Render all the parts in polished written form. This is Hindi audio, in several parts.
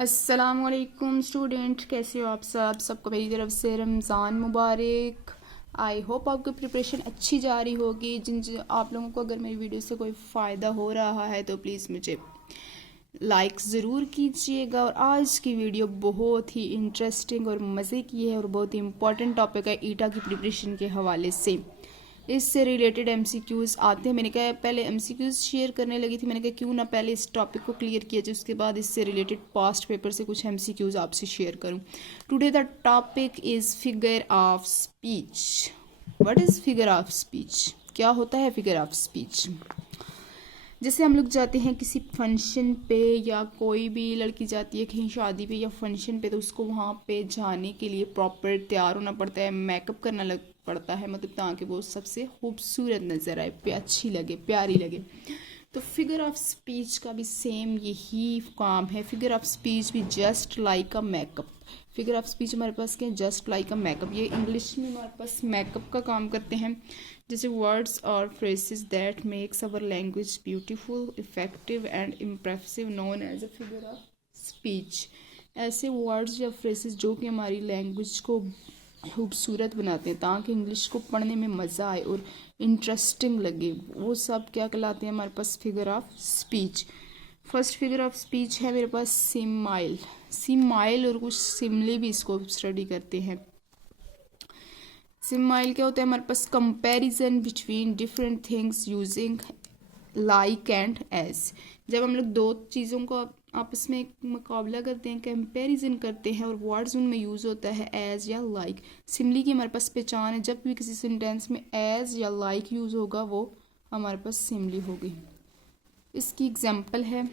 अस्सलामुअलैकुम स्टूडेंट, कैसे हो आप सबको मेरी तरफ से रमज़ान मुबारक। आई होप आपकी प्रिपरेशन अच्छी जा रही होगी। जिन आप लोगों को अगर मेरी वीडियो से कोई फ़ायदा हो रहा है तो प्लीज़ मुझे लाइक ज़रूर कीजिएगा। और आज की वीडियो बहुत ही इंटरेस्टिंग और मज़े की है और बहुत ही इंपॉर्टेंट टॉपिक है ईटा की प्रिपरेशन के हवाले से। इससे रिलेटेड एमसीक्यूज़ आते हैं। मैंने कहा पहले एमसीक्यूज़ शेयर करने लगी थी, मैंने कहा क्यों ना पहले इस टॉपिक को क्लियर किया जाए, उसके बाद इससे रिलेटेड पास्ट पेपर से कुछ एमसीक्यूज़ आपसे शेयर करूं। Today the topic is figure of speech. What is figure of speech? क्या होता है फिगर ऑफ स्पीच? जैसे हम लोग जाते हैं किसी फंक्शन पे या कोई भी लड़की जाती है कहीं शादी पे या फंक्शन पे, तो उसको वहाँ पे जाने के लिए प्रॉपर तैयार होना पड़ता है, मेकअप करना लग पड़ता है, मतलब ताकि वो सबसे खूबसूरत नज़र आए, अच्छी लगे, प्यारी लगे। तो फिगर ऑफ स्पीच का भी सेम यही काम है। फिगर ऑफ स्पीच भी just like a makeup. Figure of speech हमारे पास क्या है? Just like a makeup. ये इंग्लिश में हमारे पास मेकअप का काम करते हैं। जैसे वर्ड्स और phrases that makes our language beautiful, effective and impressive known as a figure of speech. ऐसे वर्ड्स या फ्रेजेस जो कि हमारी लैंग्वेज को खूबसूरत बनाते हैं ताकि इंग्लिश को पढ़ने में मज़ा आए और इंटरेस्टिंग लगे, वो सब क्या कहलाते हैं हमारे पास? Figure of speech. First figure of speech है मेरे पास सिमाइल। सिमाइल और कुछ सिमली भी इसको स्टडी करते हैं। सिमाइल क्या होता है हमारे पास? Comparison between different things using like and as. जब हम लोग दो चीज़ों को आपस में एक मुकाबला करते हैं, कंपैरिजन करते हैं और वर्ड्स उनमें यूज़ होता है एज या लाइक। सिमली की हमारे पास पहचान है, जब भी किसी सेंटेंस में एज या लाइक यूज़ होगा वो हमारे पास सिमली होगी। इसकी एग्जाम्पल है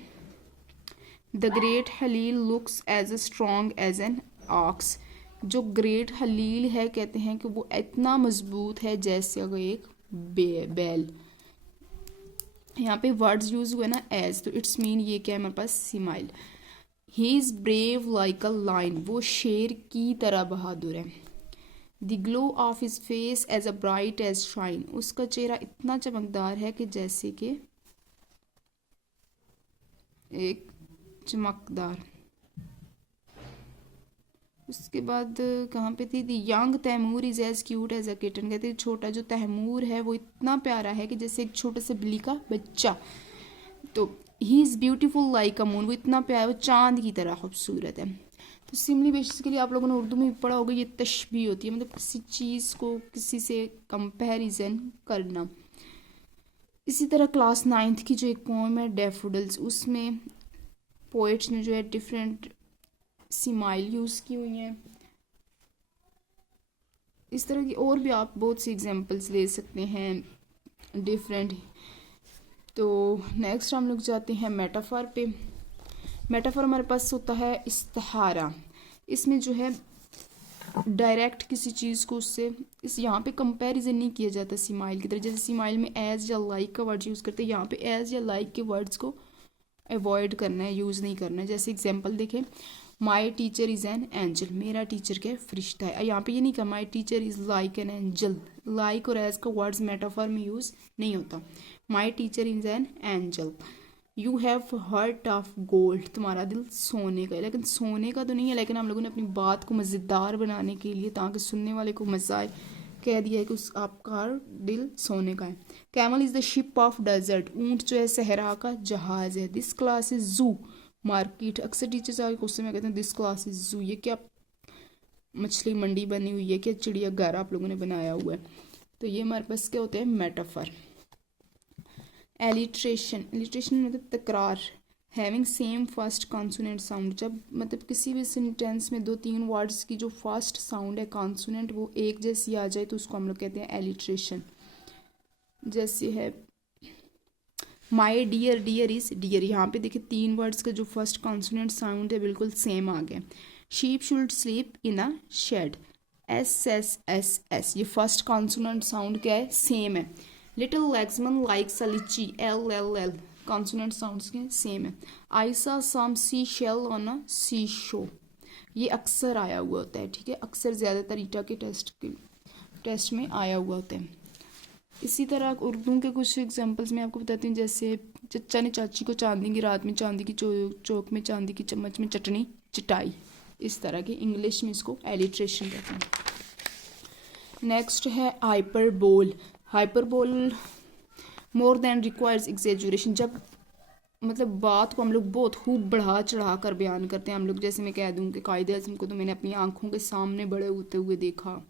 the great Khalil looks as a strong as an ox. जो ग्रेट हलील है कहते हैं कि वो इतना मजबूत है जैसे अगर एक बैल। यहाँ पे वर्ड्स यूज हुए ना एज, तो इट्स मीन ये क्या है हमारे पास? Simile. He is brave like a lion. वो शेर की तरह बहादुर है। The glow of his face as a bright as shine. उसका चेहरा इतना चमकदार है कि जैसे कि एक चमकदार। उसके बाद कहाँ पे थी? The young Taimur is as cute as a kitten. कहते हैं छोटा जो तैमूर है वो इतना प्यारा है कि जैसे एक छोटे से बिल्ली का बच्चा। तो he is beautiful like a moon. वो इतना प्यारा, वो चांद की तरह खूबसूरत है। तो सिमली बेसिकली आप लोगों ने उर्दू में भी पढ़ा होगा, ये तशबीह होती है, मतलब किसी चीज़ को किसी से कंपैरिजन करना। इसी तरह क्लास 9th की जो एक पोएम है डैफोडिल्स, उसमें पोइट्स ने जो है डिफरेंट सिमाइल यूज़ की हुई हैं। इस तरह की और भी आप बहुत सी एग्जांपल्स ले सकते हैं डिफरेंट। तो नेक्स्ट हम लोग जाते हैं मेटाफर पे। मेटाफर हमारे पास होता है इस्तिहारा। इसमें जो है डायरेक्ट किसी चीज़ को उससे, इस यहाँ पे कंपैरिजन नहीं किया जाता सिमाइल की तरह। जैसे सिमाइल में एज या लाइक का वर्ड यूज़ करते हैं, यहाँ पे एज या लाइक के वर्ड्स को अवॉइड करना है, यूज़ नहीं करना है। जैसे एग्जांपल देखें, my teacher is an angel. मेरा टीचर क्या फरिश्ता है। यहाँ पे ये नहीं कहा my teacher is like an angel. Like और एज का वर्ड्स मेटाफर में यूज़ नहीं होता। My teacher is an angel. You have heart of gold. तुम्हारा दिल सोने का है, लेकिन सोने का तो नहीं है, लेकिन हम लोगों ने अपनी बात को मज़ेदार बनाने के लिए ताकि सुनने वाले को मज़ा आए कह दिया है कि उस आपका दिल सोने का है। Camel is the ship of desert. ऊंट जो है सहरा का जहाज़ है। This class is zoo market. अक्सर टीचर्स आगे क्वेश्चन में कहते हैं दिस क्लास इज जू। ये क्या मछली मंडी बनी हुई है, क्या चिड़िया घर आप लोगों ने बनाया हुआ है? तो ये हमारे पास क्या होते हैं? मेटाफर। एलिट्रेशन। एलिट्रेशन मतलब तकरार। Having same first consonant sound. जब मतलब किसी भी सेंटेंस में 2-3 वर्ड्स की जो फर्स्ट साउंड है कॉन्सोनेंट वो एक जैसी आ जाए तो उसको हम लोग कहते हैं एलिट्रेशन। जैसे है my dear. Deer is dear. यहाँ पे देखिए 3 वर्ड्स का जो फर्स्ट कॉन्सोनेंट साउंड है बिल्कुल सेम आ गया। Sheep should sleep in a shed. S S S S. ये फर्स्ट कॉन्सोनेंट साउंड क्या है? सेम है। Little Laxman likes a lychee. L L L. Consonant sounds के सेम है। I saw some sea shell on a sea shore. ये अक्सर आया हुआ होता है, ठीक है, अक्सर ज़्यादातर ईटा के टेस्ट में आया हुआ होता है। इसी तरह उर्दू के कुछ एग्जांपल्स मैं आपको बताती हूँ। जैसे चचा ने चाची को चांदी की रात में चांदी की चौक में चांदी की चम्मच में चटनी चटाई। इस तरह के इंग्लिश में इसको एलिट्रेशन कहते हैं। नेक्स्ट है hyperbole. Hyperbole more than requires exaggeration. जब मतलब बात को हम लोग बहुत खूब बढ़ा चढ़ा कर बयान करते हैं हम लोग। जैसे मैं कह दूँ कि कायदे आज़म को तो मैंने अपनी आंखों के सामने बड़े होते हुए देखा,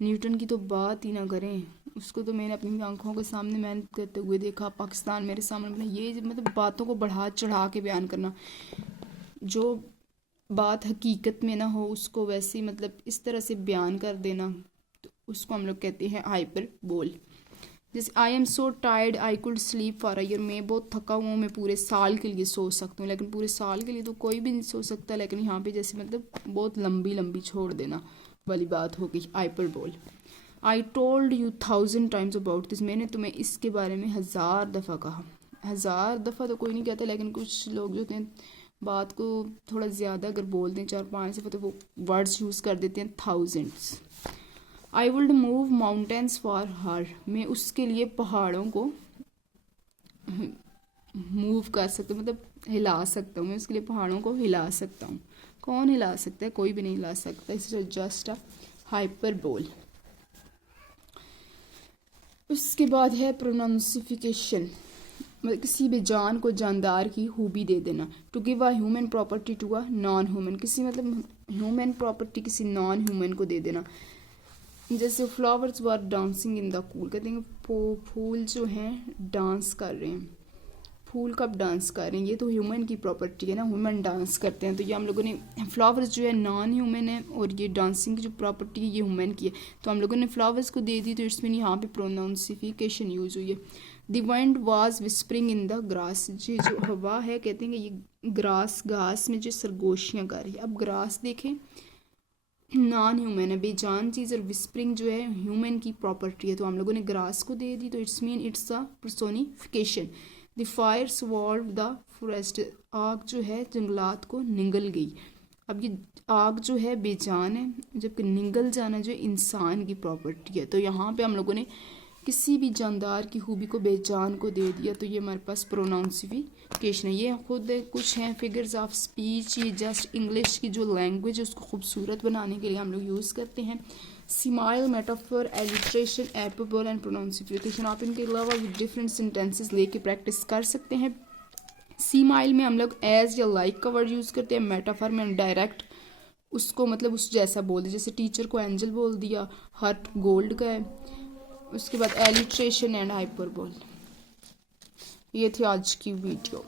न्यूटन की तो बात ही ना करें, उसको तो मैंने अपनी आंखों के सामने मेहनत करते हुए देखा, पाकिस्तान मेरे सामने बना। ये मतलब बातों को बढ़ा चढ़ा के बयान करना, जो बात हकीकत में ना हो उसको वैसे ही मतलब इस तरह से बयान कर देना, तो उसको हम लोग कहते हैं हाइपरबोल। जैसे I am so tired I could sleep for a year. मैं बहुत थका हुआ हूँ, मैं पूरे साल के लिए सो सकता हूँ। लेकिन पूरे साल के लिए तो कोई भी नहीं सो सकता, लेकिन यहाँ पे जैसे मतलब बहुत लंबी लंबी छोड़ देना वाली बात होगी hyperbole. I told you 1000 times about this. मैंने तुम्हें इसके बारे में 1000 दफ़ा कहा। 1000 दफ़ा तो कोई नहीं कहता, लेकिन कुछ लोग जो होते हैं बात को थोड़ा ज़्यादा अगर बोल दें 4-5 दफ़ा तो वो वर्ड्स यूज़ कर देते हैं thousands. I would move mountains for her. मैं उसके लिए पहाड़ों को मूव कर सकता हूँ, मतलब हिला सकता हूँ। मैं उसके लिए पहाड़ों को हिला सकता हूँ। कौन हिला सकता है? कोई भी नहीं हिला सकता। It's just a hyperbole. उसके बाद है प्रोनाउंसिफिकेशन, मतलब किसी भी जान को जानदार की खूबी दे देना। To give a human property to a non human. किसी मतलब ह्यूमन प्रॉपर्टी किसी नॉन ह्यूमन को दे देना। जैसे flowers were dancing in the cool, कहते हैं फूल जो हैं डांस कर रहे हैं। फूल कब डांस कर रहे हैं? ये तो ह्यूमन की प्रॉपर्टी है ना, ह्यूमन डांस करते हैं। तो ये हम लोगों ने फ्लावर्स जो है नॉन ह्यूमन है, और ये डांसिंग की जो प्रॉपर्टी है ये ह्यूमन की है, तो हम लोगों ने फ्लावर्स को दे दी। तो इट्स मीन यहाँ पे प्रोनाउंसिफिकेशन यूज हुई है। The wind was whispering in the grass. ये जो हवा है कहते हैं कि ये ग्रास घास में जो सरगोशियाँ कर रही है। अब ग्रास देखें नॉन ह्यूमन है, बेजान चीज़, और विस्परिंग जो है ह्यूमन की प्रॉपर्टी है, तो हम लोगों ने ग्रास को दे दी। तो it's mean it's a personification. The fire swallowed the forest. आग जो है जंगलात को निगल गई। अब ये आग जो है बेजान है, जबकि निगल जाना जो इंसान की प्रॉपर्टी है। तो यहाँ पे हम लोगों ने किसी भी जानदार की खूबी को बेजान को दे दिया। तो ये हमारे पास प्रोनाउंसिफिकेशन है। ये खुद कुछ हैं फिगर्स ऑफ स्पीच। ये जस्ट इंग्लिश की जो लैंग्वेज है उसको खूबसूरत बनाने के लिए हम लोग यूज़ करते हैं। सिमाइल, मेटाफर, एलिट्रेशन, हाइपरबोल एंड प्रोनाउंसिफिकेशन। आप इनके अलावा भी डिफरेंट सेंटेंसेस लेके प्रैक्टिस कर सकते हैं। सिमाइल में हम लोग एज या लाइक का वर्ड यूज़ करते हैं। मेटाफर में डायरेक्ट उसको मतलब उस जैसा बोल दिया, जैसे टीचर को एंजल बोल दिया, हार्ट गोल्ड का है। उसके बाद एलिट्रेशन एंड हाइपरबोल। ये थी आज की वीडियो।